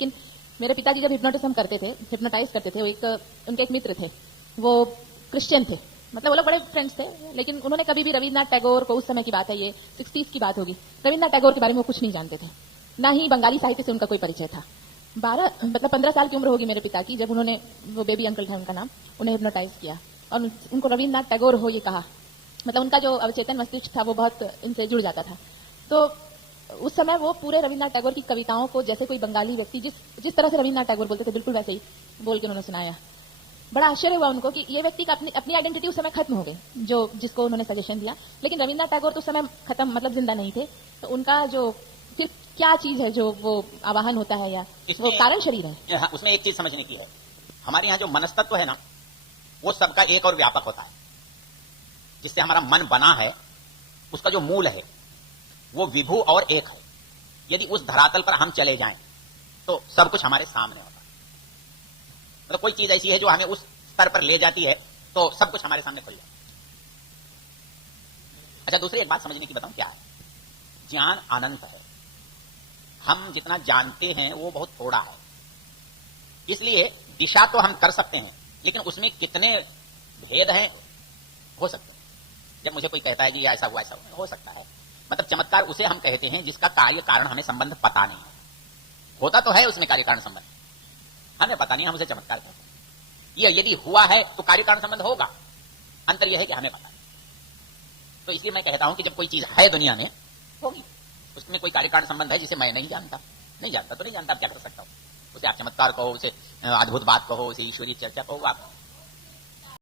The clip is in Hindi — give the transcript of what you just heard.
लेकिन मेरे पिताजी जब हिप्नोटिज्म करते थे, हिप्नोटाइज करते थे, उनके एक मित्र थे, वो क्रिश्चियन थे, मतलब वो लोग बड़े फ्रेंड्स थे, लेकिन उन्होंने कभी भी रविन्द्रनाथ टैगोर को, उस समय की बात है, ये 60s की बात होगी, रविन्द्रनाथ टैगोर के बारे में वो कुछ नहीं जानते थे, ना ही बंगाली साहित्य से उनका कोई परिचय था। 15 साल की उम्र होगी मेरे पिता की जब उन्होंने, वो बेबी अंकल था उनका नाम, उन्हें हिप्नोटाइज किया और उनको रविन्द्रनाथ टैगोर हो ये कहा। मतलब उनका जो अवचेतन मस्तिष्क था वो बहुत इनसे जुड़ जाता था। तो उस समय वो पूरे रविन्द्रनाथ टैगोर की कविताओं को जैसे कोई बंगाली व्यक्ति जिस तरह से रविन्द्रनाथ टैगोर बोलते थे बिल्कुल वैसे ही बोल के उन्होंने सुनाया। बड़ा आश्चर्य हुआ उनको कि ये व्यक्ति का अपनी आइडेंटिटी उस समय खत्म हो गई, जो जिसको उन्होंने सजेशन दिया, लेकिन रविन्द्रनाथ टैगोर तो उस समय खत्म, मतलब जिंदा नहीं थे। तो उनका जो फिर क्या चीज है जो वो आवाहन होता है या वो कारण शरीर है? उसमें एक चीज समझने की है, हमारे यहाँ जो मनस्तत्व है ना, वो सबका एक और व्यापक होता है। जिससे हमारा मन बना है, उसका जो मूल है वो विभु और एक है। यदि उस धरातल पर हम चले जाएं तो सब कुछ हमारे सामने होता है। मतलब कोई चीज ऐसी है जो हमें उस स्तर पर ले जाती है तो सब कुछ हमारे सामने खुल जाए। अच्छा, दूसरी एक बात समझने की बताऊं क्या है, ज्ञान अनंत है, हम जितना जानते हैं वो बहुत थोड़ा है। इसलिए दिशा तो हम कर सकते हैं, लेकिन उसमें कितने भेद हैं हो सकते हैं। जब मुझे कोई कहता है कि ऐसा हुआ, ऐसा हुआ, हो सकता है, मतलब चमत्कार उसे हम कहते हैं जिसका कार्य कारण हमें संबंध पता नहीं है। होता तो है उसमें कार्य कारण संबंध, हमें पता नहीं, हम उसे चमत्कार कहते हैं। ये यदि हुआ है तो कार्य कारण संबंध होगा, अंतर यह है कि हमें पता नहीं। तो इसलिए मैं कहता हूं कि जब कोई चीज है दुनिया में, होगी, उसमें कोई कार्य कारण संबंध है जिसे मैं नहीं जानता तो नहीं जानता, क्या कर सकता हूं। उसे आप चमत्कार कहो, उसे अद्भुत बात कहो, उसे ईश्वरीय चर्चा कहो, आप